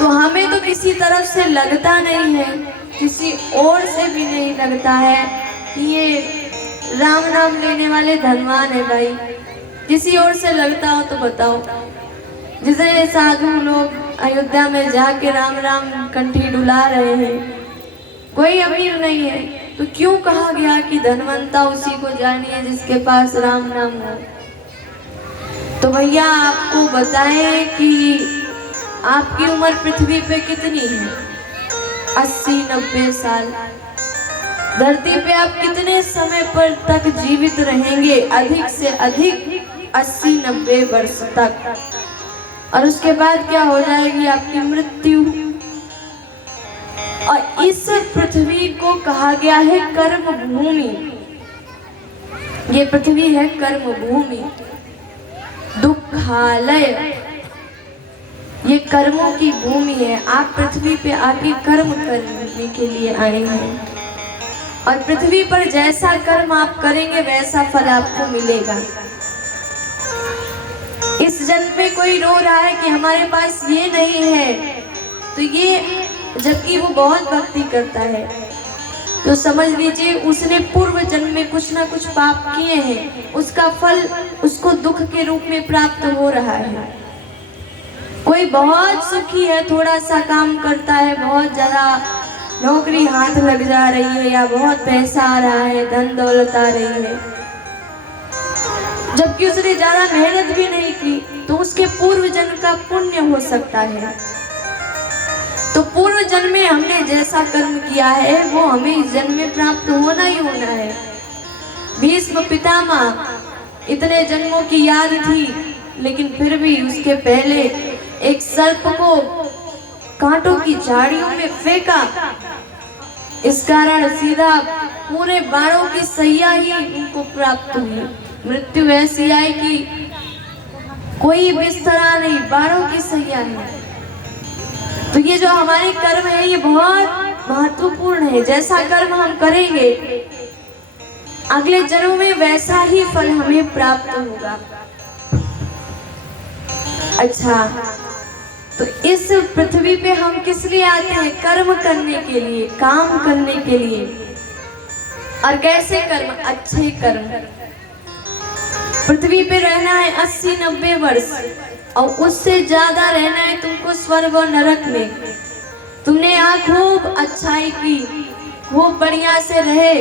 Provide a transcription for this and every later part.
तो हमें तो किसी तरफ से लगता नहीं है, किसी और से भी नहीं लगता है कि ये राम नाम लेने वाले धनवान है भाई। किसी और से लगता हो तो बताओ। जिसे साधु लोग अयोध्या में जाके राम राम कंठी डुला रहे हैं, कोई अमीर नहीं है, तो क्यों कहा गया कि धनवंता उसी को जानिए जिसके पास राम नाम हो। तो भैया आपको बताएं कि आपकी उम्र पृथ्वी पे कितनी है? 80-90 साल। धरती पे आप कितने समय पर तक जीवित रहेंगे? अधिक से अधिक 80-90 वर्ष तक, और उसके बाद क्या हो जाएगी? आपकी मृत्यु। और इस पृथ्वी को कहा गया है कर्म भूमि। ये पृथ्वी है कर्म भूमि, दुखालय। ये कर्मों की भूमि है। आप पृथ्वी पे आके कर्म करने के लिए आए हैं, और पृथ्वी पर जैसा कर्म आप करेंगे वैसा फल आपको मिलेगा। इस जन्म में कोई रो रहा है कि हमारे पास ये नहीं है, तो ये जबकि वो बहुत भक्ति करता है, तो समझ लीजिए उसने पूर्व जन्म में कुछ ना कुछ पाप किए हैं, उसका फल उसको दुख के रूप में प्राप्त हो रहा है। कोई बहुत सुखी है, थोड़ा सा काम करता है, बहुत ज्यादा नौकरी हाथ लग जा रही है, या बहुत पैसा आ रहा है, धन दौलत आ रही है, जबकि उसने ज्यादा मेहनत भी नहीं की, तो उसके पूर्व जन्म का पुण्य हो सकता है। तो पूर्व जन्म में हमने जैसा कर्म किया है वो हमें इस जन्म में प्राप्त होना ही होना है। भीष्म पितामह, इतने जन्मों की याद थी, लेकिन फिर भी उसके पहले एक सर्प को कांटों की झाड़ियों में फेंका। इस कारण सीधा पूरे बाणों की सैया ही उनको प्राप्त हुई। मृत्यु ऐसी आई कि कोई बिस्तरा नहीं, बाणों की सैया है। तो ये जो हमारे कर्म है ये बहुत महत्वपूर्ण है। जैसा कर्म हम करेंगे अगले जन्म में वैसा ही फल हमें प्राप्त होगा। अच्छा, तो इस पृथ्वी पे हम किस लिए आते हैं? कर्म करने के लिए, काम करने के लिए। और कैसे कर्म? अच्छे कर्म। पृथ्वी पे रहना है 80-90 वर्ष, और उससे ज्यादा रहना है तुमको स्वर्ग और नरक में। तुमने यहाँ खूब अच्छाई की, खूब बढ़िया से रहे,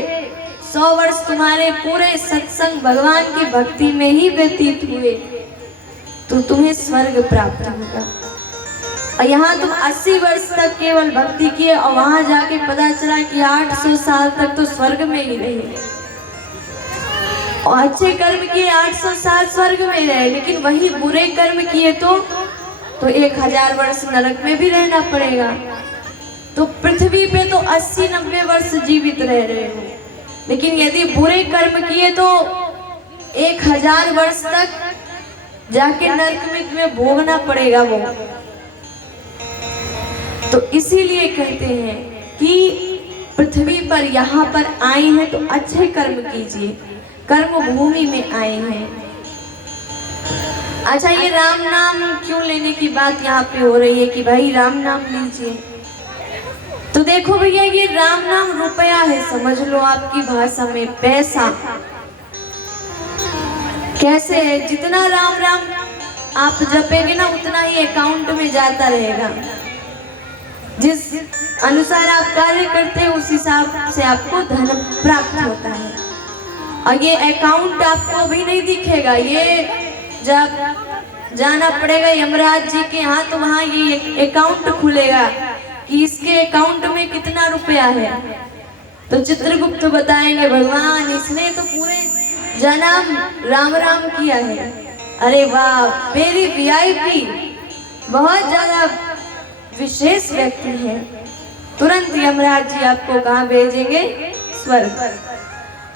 100 वर्ष तुम्हारे पूरे सत्संग भगवान की भक्ति में ही व्यतीत हुए, तो तुम्हें स्वर्ग प्राप्त होगा। और यहाँ तुम 80 वर्ष तक केवल भक्ति किए, और वहां जाके पता चला कि 800 साल तक तो स्वर्ग में ही रहे, और अच्छे कर्म किए 800 साल स्वर्ग में रहे, लेकिन वही बुरे कर्म किए तो 1000 वर्ष नरक में भी रहना पड़ेगा। तो पृथ्वी पे तो 80-90 वर्ष जीवित रह रहे हो, लेकिन यदि बुरे कर्म किए तो 1000 वर्ष तक जाके नरक में तुम्हें भोगना पड़ेगा वो। तो इसीलिए कहते हैं कि पृथ्वी पर यहाँ पर आए हैं तो अच्छे कर्म कीजिए, कर्म भूमि में आए हैं। अच्छा, ये राम नाम क्यों लेने की बात यहाँ पे हो रही है कि भाई राम नाम लीजिए? तो देखो भैया, ये राम नाम रुपया है, समझ लो आपकी भाषा में पैसा। कैसे है? जितना राम राम आप जपेंगे ना उतना ही अकाउंट में जाता रहेगा। जिस अनुसार आप कार्य करते हैं उस हिसाब से आपको धन प्राप्त होता है। और ये अकाउंट आपको अभी नहीं दिखेगा, ये जब जाना पड़ेगा यमराज जी के यहाँ तो वहाँ ये अकाउंट खुलेगा कि इसके अकाउंट में कितना रुपया है। तो चित्रगुप्त बताएंगे भगवान इसने तो पूरे जन्म राम राम किया है। अरे वाह, वेरी वीआईपी, बहुत ज्यादा विशेष व्यक्ति है। तुरंत यमराज जी आपको कहाँ भेजेंगे? स्वर्ग।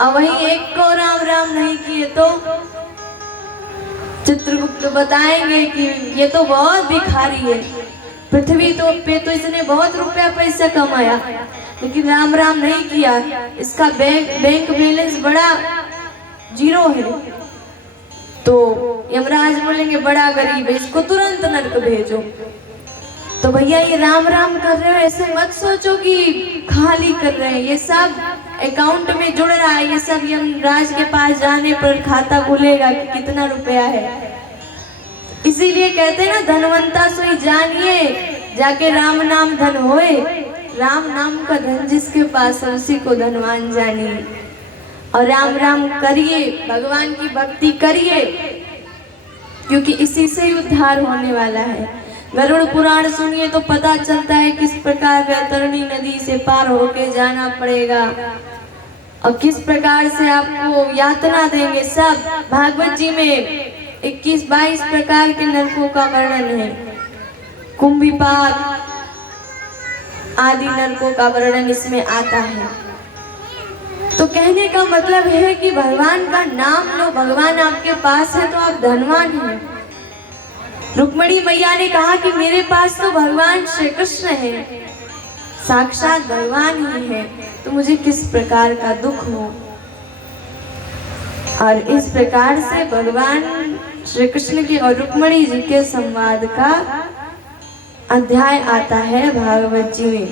और वहीं एक को राम राम नहीं किए तो चित्रगुप्त बताएंगे कि ये तो बहुत भिखारी है। पृथ्वी तो इसने बहुत रुपया पैसा कमाया, लेकिन राम राम नहीं किया, इसका बैंक बैलेंस बड़ा जीरो है। तो यमराज बोलेंगे बड़ा गरीब है, इसको तुरंत नरक भेजो। तो भैया ये राम राम कर रहे हो, ऐसे मत सोचो कि खाली कर रहे हैं, ये सब अकाउंट में जुड़ रहा है, ये सब यमराज के पास जाने पर खाता खुलेगा कि कितना रुपया है। इसीलिए कहते हैं ना, धनवंता सोई जानिए जाके राम नाम धन होए। राम नाम का धन जिसके पास है उसी को धनवान जानिए। और राम राम करिए, भगवान की भक्ति करिए, क्योंकि इसी से ही उद्धार होने वाला है। गरुड़ पुराण सुनिए तो पता चलता है किस प्रकार वैतरणी नदी से पार होके जाना पड़ेगा और किस प्रकार से आपको यातना देंगे। सब भागवत जी में 21-22 प्रकार के नरकों का वर्णन है। कुंभीपाक आदि नरकों का वर्णन इसमें आता है। तो कहने का मतलब है कि भगवान का नाम लो, भगवान आपके पास है तो आप धनवान हैं। रुक्मिणी मैया ने कहा कि मेरे पास तो भगवान श्री कृष्ण है, साक्षात भगवान ही है, तो मुझे किस प्रकार का दुख हो। और इस प्रकार से भगवान श्री कृष्ण के और रुक्मिणी जी के संवाद का अध्याय आता है भागवत जी में।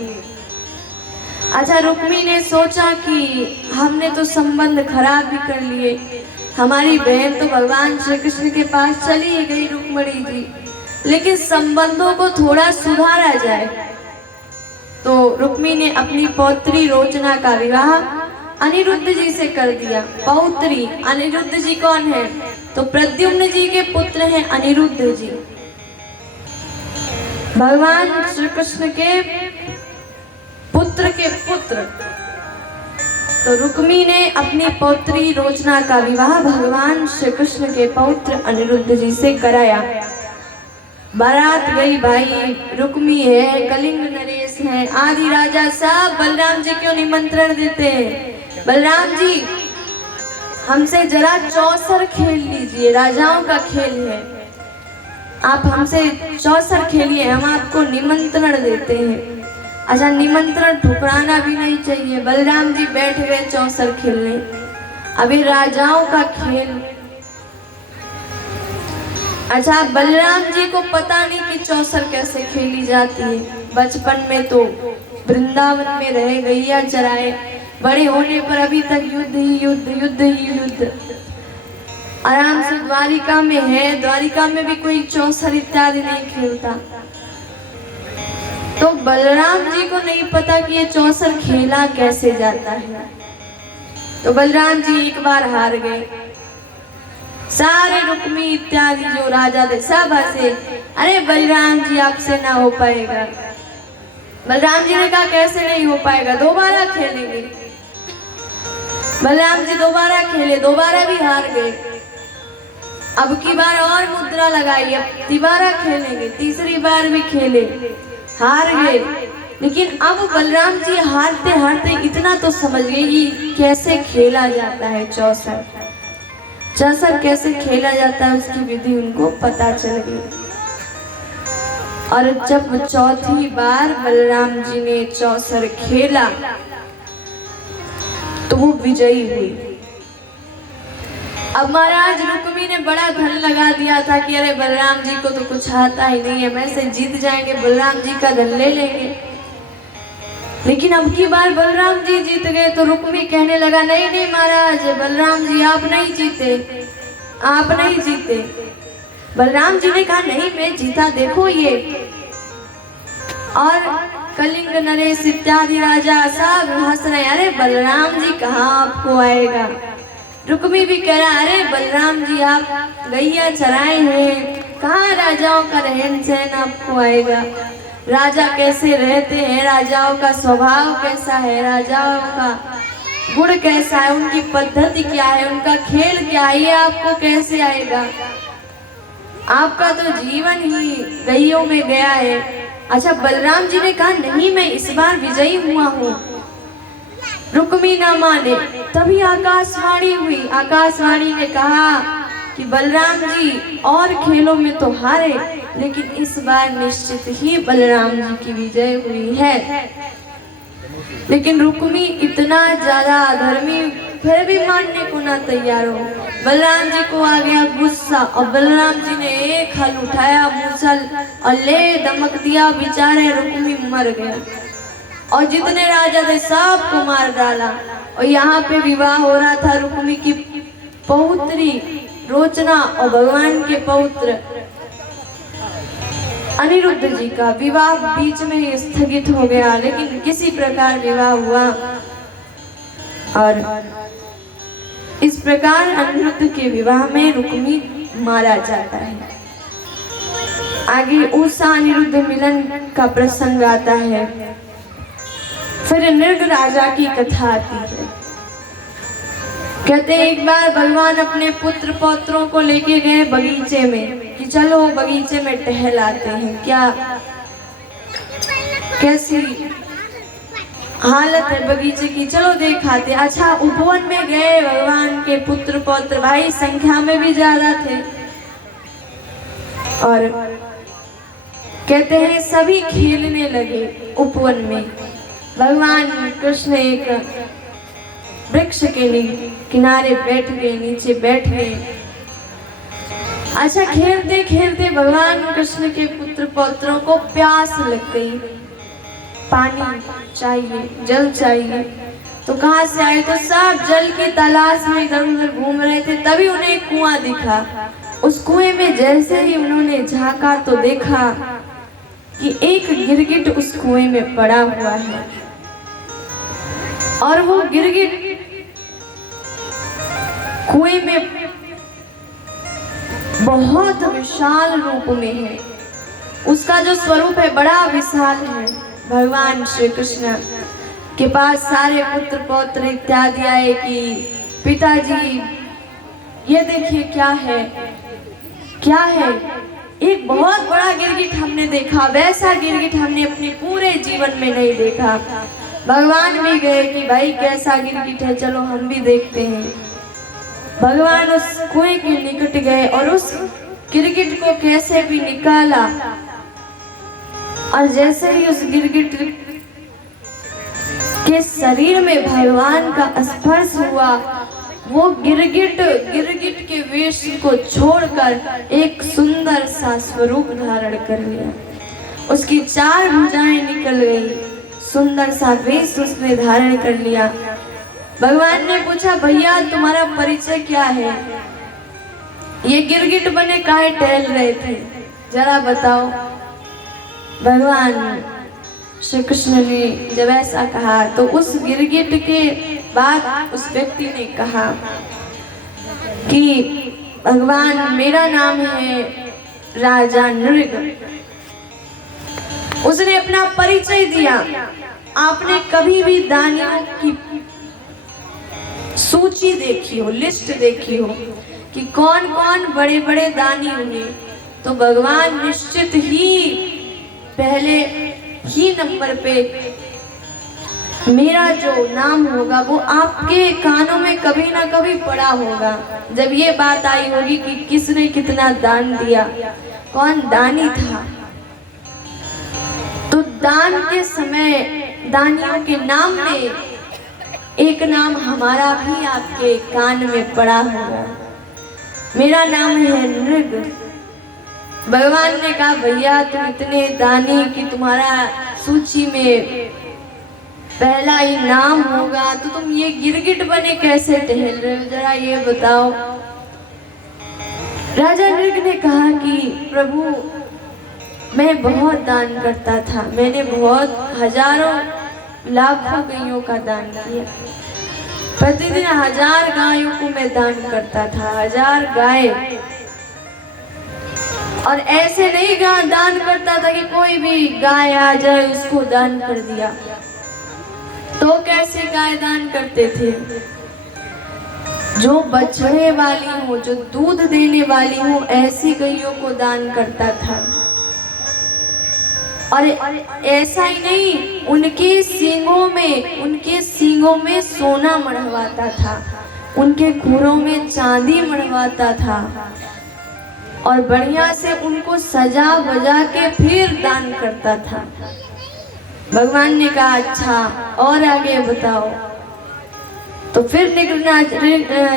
अच्छा, रुक्मिणी ने सोचा कि हमने तो संबंध खराब भी कर लिए, हमारी बहन तो भगवान श्री कृष्ण के पास चली ही गई रुक्मिणी जी, लेकिन संबंधों को थोड़ा सुधारा जाए। तो रुक्मिणी ने अपनी पौत्री रोचना का विवाह अनिरुद्ध जी से कर दिया। पौत्री अनिरुद्ध जी कौन है? तो प्रद्युम्न जी के पुत्र हैं अनिरुद्ध जी, भगवान श्री कृष्ण के पुत्र के पुत्र। तो रुक्मिणी ने अपनी पौत्री रोचना का विवाह भगवान श्री कृष्ण के पौत्र अनिरुद्ध जी से कराया। बारात गई भाई, रुक्मी है, कलिंग नरेश है, आदि राजा सब बलराम जी को निमंत्रण देते हैं। बलराम जी हमसे जरा चौसर खेल लीजिए, राजाओं का खेल है, आप हमसे चौसर खेलिए, हम आपको निमंत्रण देते हैं। अच्छा, निमंत्रण ठुकराना भी नहीं चाहिए। बलराम जी बैठ गए चौसर खेलने। अभी राजाओं का खेल। अच्छा, बलराम जी को पता नहीं कि चौसर कैसे खेली जाती है। बचपन में तो वृंदावन में रहे, गैया चराए, बड़े होने पर अभी तक युद्ध ही युद्ध, युद्ध ही युद्ध। आराम से द्वारिका में है, द्वारिका में भी कोई चौसर इत्यादि नहीं खेलता। तो बलराम जी को नहीं पता कि ये चौसर खेला कैसे जाता है। तो बलराम जी एक बार हार गए। सारे रुक्मी इत्यादि जो राजा थे सब हंसे, अरे बलराम जी आपसे ना हो पाएगा। बलराम जी ने कहा कैसे नहीं हो पाएगा, दोबारा खेलेंगे। बलराम जी दोबारा खेले, दोबारा भी हार गए। अब की बार और मुद्रा लगाई, अब दोबारा खेलेंगे। तीसरी बार भी खेले, हार गए। लेकिन अब बलराम जी हारते हारते इतना तो समझ गए कि कैसे खेला जाता है चौसर। चौसर कैसे खेला जाता है उसकी विधि उनको पता चल गई। और जब चौथी बार बलराम जी ने चौसर खेला तो वो विजयी हुई। अब महाराज रुक्मी ने बड़ा धन लगा दिया था कि अरे बलराम जी को तो कुछ आता ही नहीं है, मैं से जीत जाएंगे, बलराम जी का धन ले लेंगे। लेकिन अब की बार बलराम जी जीत गए तो रुक्मी कहने लगा, नहीं नहीं महाराज, बलराम जी आप नहीं जीते, आप नहीं जीते। बलराम जी ने कहा नहीं मैं जीता, देखो ये। और कलिंग नरेश इत्यादि राजा सब हंस रहे, अरे बलराम जी कहाँ आपको आएगा। रुक्मी भी कह रहा, अरे बलराम जी आप गैया चराए हैं, कहाँ राजाओं का रहन सहन आपको आएगा। राजा कैसे रहते हैं, राजाओं का स्वभाव कैसा है, राजाओं का गुण कैसा है, उनकी पद्धति क्या है, उनका खेल क्या है, ये आपको कैसे आएगा। आपका तो जीवन ही गैयों में गया है। अच्छा, बलराम जी ने कहा नहीं मैं इस बार विजयी हुआ हूँ। रुक्मी ना माने, तभी आकाशवाणी हुई। आकाशवाणी ने कहा कि बलराम जी और खेलों में तो हारे, लेकिन इस बार निश्चित ही बलराम जी की विजय हुई है। लेकिन रुक्मी इतना ज्यादा अधर्मी फिर भी मानने को ना तैयार हो। बलराम जी को आ गया गुस्सा और बलराम जी ने एक हल उठाया मूसल और ले दमक दिया, बेचारे रुक्मी मर गया और जितने राजा थे सबको मार डाला। और यहाँ पे विवाह हो रहा था रुक्मी की पौत्री रोचना और भगवान के पौत्र अनिरुद्ध जी का विवाह बीच में ही स्थगित हो गया, लेकिन किसी प्रकार विवाह हुआ और इस प्रकार अनिरुद्ध के विवाह में रुक्मी मारा जाता है। आगे उषा अनिरुद्ध मिलन का प्रसंग आता है। फिर नृग राजा की कथा आती है। कहते एक बार भगवान अपने पुत्र पौत्रों को लेके गए बगीचे में कि चलो बगीचे में टहल आते हैं। क्या कैसी हालत है बगीचे की, चलो देखाते। अच्छा, उपवन में गए भगवान के पुत्र पौत्र, भाई संख्या में भी ज्यादा थे और कहते हैं सभी खेलने लगे उपवन में। भगवान कृष्ण एक वृक्ष के किनारे बैठ गए, नीचे बैठ गए। अच्छा, खेलते खेलते भगवान कृष्ण के पुत्र पौत्रों को प्यास लग गई, पानी चाहिए, जल चाहिए। तो कहाँ से आए? तो सब जल की तलाश में इधर उधर घूम रहे थे। तभी उन्हें एक कुआं दिखा। उस कुएं में जैसे ही उन्होंने झांका तो देखा कि एक गिरगिट उस कुएं में पड़ा हुआ है और वो गिरगिट कुएं में बहुत विशाल रूप में है। उसका जो स्वरूप है बड़ा विशाल है। भगवान श्री कृष्ण के पास सारे पुत्र पौत्र इत्यादि आए कि पिताजी ये देखिए क्या है, क्या है। एक बहुत बड़ा गिरगिट हमने देखा, वैसा गिरगिट हमने अपने पूरे जीवन में नहीं देखा। भगवान भी गए कि भाई कैसा गिरगिट है, चलो हम भी देखते हैं। भगवान उस कुएं के निकट गए और उस गिरगिट को कैसे भी निकाला और जैसे ही उस गिरगिट के शरीर में भगवान का स्पर्श हुआ, वो गिरगिट के वेश को छोड़कर एक सुंदर सा स्वरूप धारण कर लिया। उसकी 4 भुजाएं निकल गई, सुंदर सा वेश उसने धारण कर लिया। भगवान ने पूछा, भैया तुम्हारा परिचय क्या है? ये गिरगिट बने काहे टहल रहे थे, जरा बताओ। भगवान श्री कृष्ण ने जब ऐसा कहा तो उस गिरगिट के बाद उस व्यक्ति ने कहा कि भगवान मेरा नाम है राजा नृग। उसने अपना परिचय दिया। आपने कभी भी दानियों की सूची देखी हो, लिस्ट देखी हो कि कौन कौन बड़े बड़े दानी हुए, तो भगवान निश्चित ही पहले ही नंबर पे मेरा जो नाम होगा वो आपके कानों में कभी ना कभी पड़ा होगा। जब ये बात आई होगी कि किसने कितना दान दिया, कौन दानी था, तो दान के समय दानियों के नाम में एक नाम हमारा भी आपके कान में पड़ा होगा। मेरा नाम है नृग। भगवान ने कहा, भैया तुम इतने दानी कि तुम्हारा सूची में पहला ही नाम होगा, तो तुम ये गिरगिट बने कैसे टहल रहे हो, जरा ये बताओ। राजा नृग ने कहा कि प्रभु मैं बहुत दान करता था, मैंने बहुत हजारों लाखों गायों का दान किया। प्रतिदिन 1000 गायों को मैं दान करता था, 1000 गाय। और ऐसे नहीं दान करता था कि कोई भी गाय आ जाए उसको दान कर दिया। तो कैसे गाय दान करते थे? जो बछड़े वाली हो, जो दूध देने वाली हो, ऐसी गायों को दान करता था। और ऐसा ही नहीं, उनके सींगों में सोना मढ़वाता था, उनके खुरों में चांदी मढ़वाता था और बढ़िया से उनको सजा बजा के फिर दान करता था। भगवान ने कहा, अच्छा और आगे बताओ। तो फिर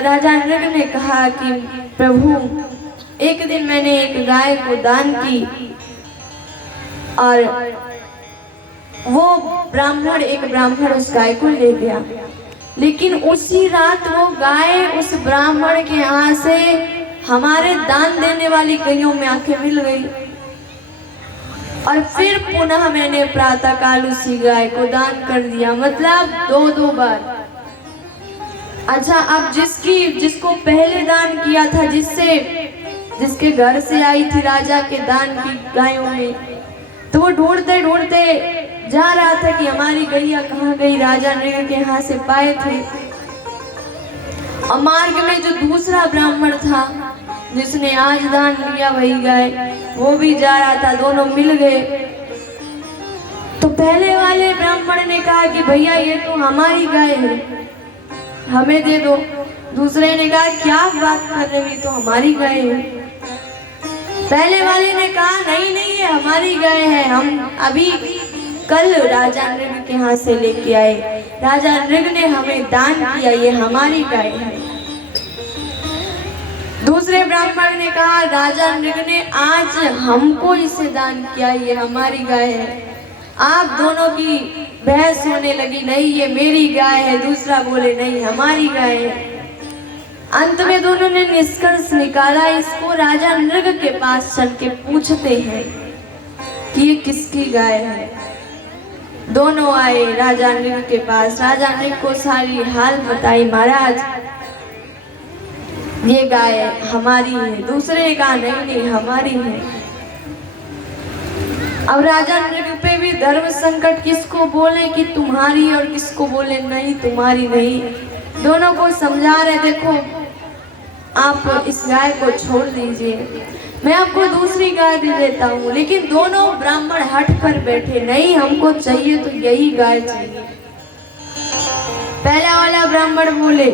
राजा नृग ने कहा कि प्रभु, एक दिन मैंने एक गाय को दान की और वो एक ब्राह्मण उस गाय को ले गया, लेकिन उसी रात वो गाय उस ब्राह्मण के यहाँ से हमारे दान देने वाली गैयों में आके मिल गई। और फिर पुनः मैंने प्रातः काल उसी गाय को दान कर दिया, मतलब दो बार। अच्छा, अब जिसको पहले दान किया था, जिसके घर से आई थी राजा के दान की गायों में, तो वो ढूंढते ढूंढते जा रहा था कि हमारी गैया कहाँ गई। राजा नृग के यहाँ से पाए थे। और मार्ग में जो दूसरा ब्राह्मण था जिसने आज दान लिया वही गाय, वो भी जा रहा था, दोनों मिल गए। तो पहले वाले ब्राह्मण ने कहा कि भैया ये तो हमारी गाय है, हमें दे दो। दूसरे ने कहा क्या बात कर रहे हो, तो हमारी गाय है। पहले वाले ने कहा नहीं नहीं, ये हमारी गाय है, हम अभी कल राजा नृग के यहाँ से लेके आए, राजा नृग ने हमें दान किया, ये हमारी गाय है। दूसरे ब्राह्मण ने कहा राजा नृग ने आज हमको इसे दान किया, ये हमारी गाय है। आप दोनों की बहस होने लगी, नहीं ये मेरी गाय है, दूसरा बोले नहीं हमारी गाय है। अंत में दोनों ने निष्कर्ष निकाला, इसको राजा नृग के पास चल के पूछते हैं कि ये किसकी गाय है। दोनों आए राजा नृग के पास, राजा नृग को सारी हाल बताई, महाराज ये गाय हमारी है। दूसरे ने कहा नहीं नहीं हमारी है। अब राजा नृग पे भी धर्म संकट, किसको बोले कि तुम्हारी और किसको बोले नहीं तुम्हारी नहीं। दोनों को समझा रहे, देखो आप इस गाय को छोड़ दीजिए, मैं आपको दूसरी गाय दे देता हूँ। लेकिन दोनों ब्राह्मण हट कर बैठे, नहीं हमको चाहिए तो यही गाय चाहिए। पहला वाला ब्राह्मण बोले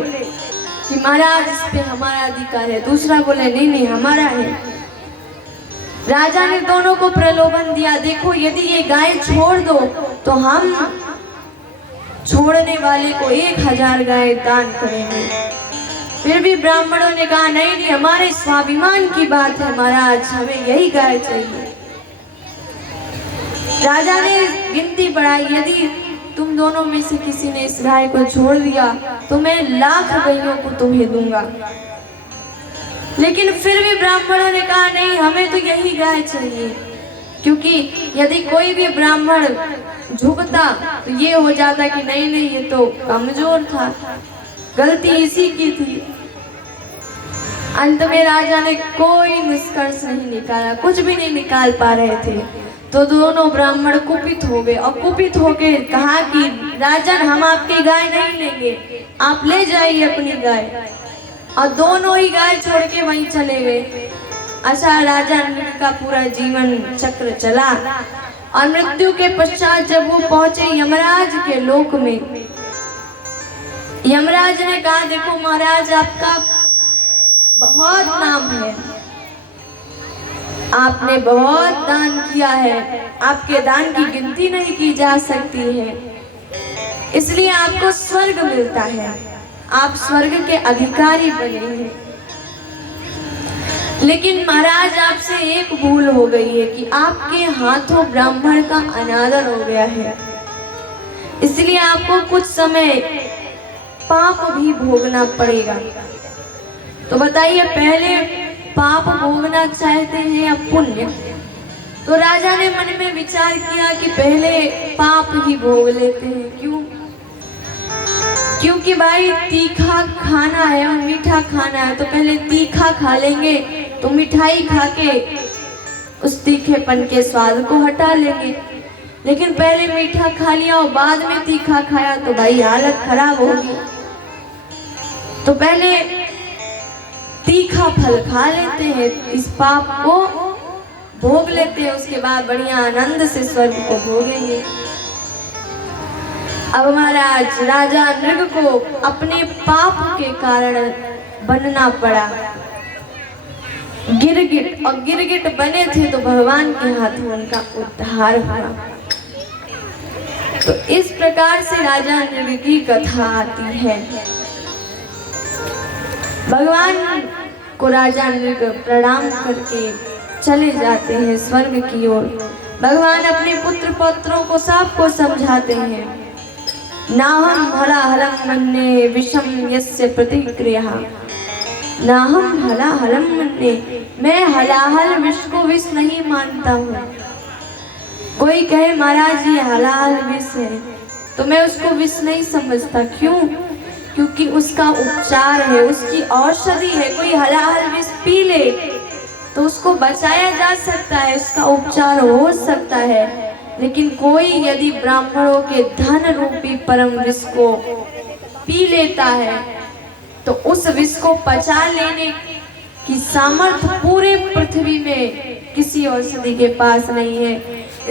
कि महाराज इस पे हमारा अधिकार है, दूसरा बोले नहीं नहीं हमारा है। राजा ने दोनों को प्रलोभन दिया, देखो यदि ये गाय छोड़ दो तो हम छोड़ने वाले को 1000 गाय दान करेंगे। फिर भी ब्राह्मणों ने कहा नहीं नहीं हमारे स्वाभिमान की बात है महाराज, हमें यही गाय चाहिए। राजा ने गिनती बढ़ाई, यदि तुम दोनों में से किसी ने इस गाय को छोड़ दिया तो मैं 1,00,000 गायों को तुम्हें दूंगा। लेकिन फिर भी ब्राह्मणों ने कहा नहीं हमें तो यही गाय चाहिए, क्योंकि यदि कोई भी ब्राह्मण झुकता तो ये हो जाता कि नहीं नहीं ये तो कमजोर था, गलती इसी की थी। अंत में राजा ने कोई निष्कर्ष नहीं निकाला, कुछ भी नहीं निकाल पा रहे थे। तो दोनों ब्राह्मण कुपित हो गए और कुपित होके कहा कि राजन हम आपकी गाय नहीं लेंगे, आप ले जाइए अपनी गाय। और दोनों ही गाय छोड़ के वहीं चले गए। अच्छा, राजा नृग का पूरा जीवन चक्र चला और मृत्यु के पश्चात जब वो पहुंचे यमराज के लोक में, यमराज ने कहा देखो महाराज आपका बहुत नाम है, आपने बहुत दान किया है, आपके दान की गिनती नहीं की जा सकती है, इसलिए आपको स्वर्ग मिलता है, आप स्वर्ग के अधिकारी बने हैं। लेकिन महाराज आपसे एक भूल हो गई है कि आपके हाथों ब्राह्मण का अनादर हो गया है, इसलिए आपको कुछ समय पाप भी भोगना पड़ेगा। तो बताइए पहले पाप भोगना चाहते हैं या पुण्य? तो राजा ने मन में विचार किया कि पहले पाप ही भोग लेते हैं। क्यों? क्योंकि भाई तीखा खाना है और मीठा खाना है, तो पहले तीखा खा लेंगे तो मिठाई खा के उस तीखेपन के स्वाद को हटा लेंगे। लेकिन पहले मीठा खा लिया और बाद में तीखा खाया तो भाई हालत खराब होगी। तो पहले तीखा फल खा लेते हैं, इस पाप को भोग लेते हैं, उसके बाद बढ़िया आनंद से स्वर्ग को भोगेंगे। अब महाराज राजा नृग को अपने पाप के कारण बनना पड़ा गिरगिट, और गिरगिट बने थे तो भगवान के हाथों उनका उद्धार हुआ। तो इस प्रकार से राजा नृग की कथा आती है। भगवान को राजा नृग प्रणाम करके चले जाते हैं स्वर्ग की ओर। भगवान अपने पुत्र पौत्रों को सबको समझाते हैं, नाहम हलाहलम मन्ये विषम यस्य प्रतिक्रिया, नाहम हलाहलम मन्ये, मैं हलाहल विष को विष नहीं मानता हूँ। कोई कहे महाराज ये हलाहल विष है तो मैं उसको विष नहीं समझता। क्यों? क्योंकि उसका उपचार है, उसकी औषधि है। कोई हलाहल विष पी ले तो उसको बचाया जा सकता है, उसका उपचार हो सकता है। लेकिन कोई यदि ब्राह्मणों के धन रूपी परम विष को पी लेता है तो उस विष को पचा लेने की सामर्थ्य पूरे पृथ्वी में किसी औषधि के पास नहीं है।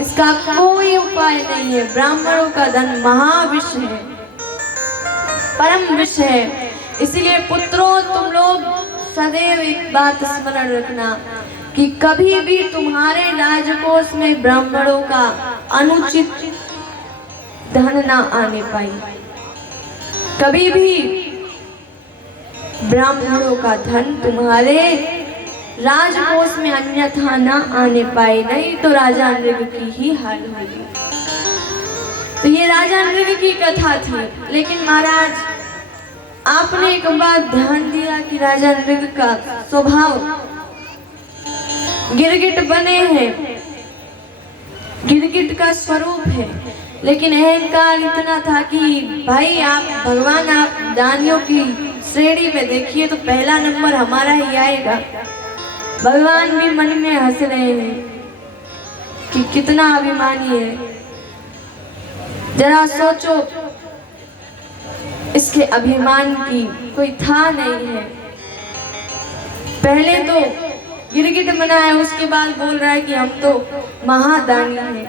इसका कोई उपाय नहीं है। ब्राह्मणों का धन महाविष है, परम विष है। इसलिए पुत्रों, तुम लोग सदैव एक बात स्मरण रखना कि कभी भी तुम्हारे राजकोष में ब्राह्मणों का अनुचित धन ना आने पाए। कभी भी ब्राह्मणों का धन तुम्हारे राजकोष में अन्यथा ना आने पाए, नहीं तो राजा नृग की ही हाल होगी। तो ये राजा नृग की कथा थी। लेकिन महाराज आपने एक बात ध्यान दिया कि राजा नृग का स्वभाव गिरगिट बने हैं, गिरगिट का स्वरूप है। लेकिन अहंकार इतना था कि भाई आप भगवान, आप दानियों की श्रेणी में देखिए तो पहला नंबर हमारा ही आएगा। भगवान भी मन में हंस रहे हैं कि कितना अभिमानी है। जरा सोचो, इसके अभिमान की कोई था नहीं है। पहले तो गिरगिट बना है, उसके बाद बोल रहा है कि हम तो महादानी हैं।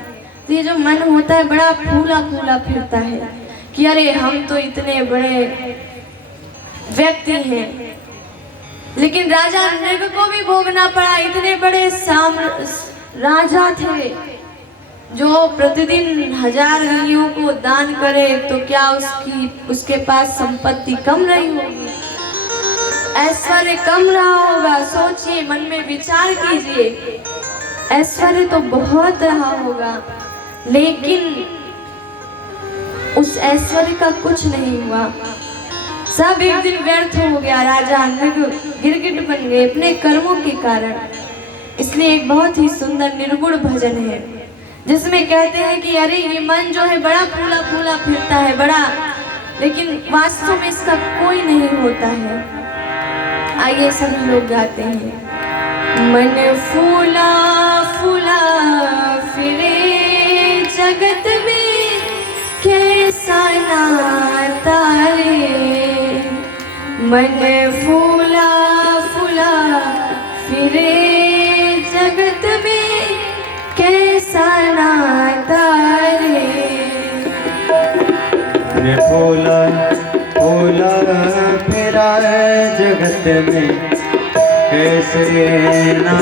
तो ये जो मन होता है बड़ा फूला फूला फिरता है कि अरे हम तो इतने बड़े व्यक्ति हैं। लेकिन राजा नृग को भी भोगना पड़ा। इतने बड़े राजा थे जो प्रतिदिन 1000 गईयों को दान करे तो क्या उसके पास संपत्ति कम रही होगी, ऐश्वर्य कम रहा होगा? सोचिए, मन में विचार कीजिए। ऐश्वर्य तो बहुत रहा होगा, लेकिन उस ऐश्वर्य का कुछ नहीं हुआ। सब एक दिन व्यर्थ हो गया। राजा नृग गिरगिट बन गए अपने कर्मों के कारण। इसलिए एक बहुत ही सुंदर निर्गुण भजन है जिसमें कहते हैं कि अरे ये मन जो है बड़ा फूला फूला फिरता है बड़ा, लेकिन वास्तव में इसका कोई नहीं होता है। आइए सभी लोग गाते हैं। मन फूला फूला फिरे जगत में कैसा नाता रे, मन फूला फूला फिरे जगत में कैसा नाता रे। मन फूला फूला फिरा जगत में कैसे ना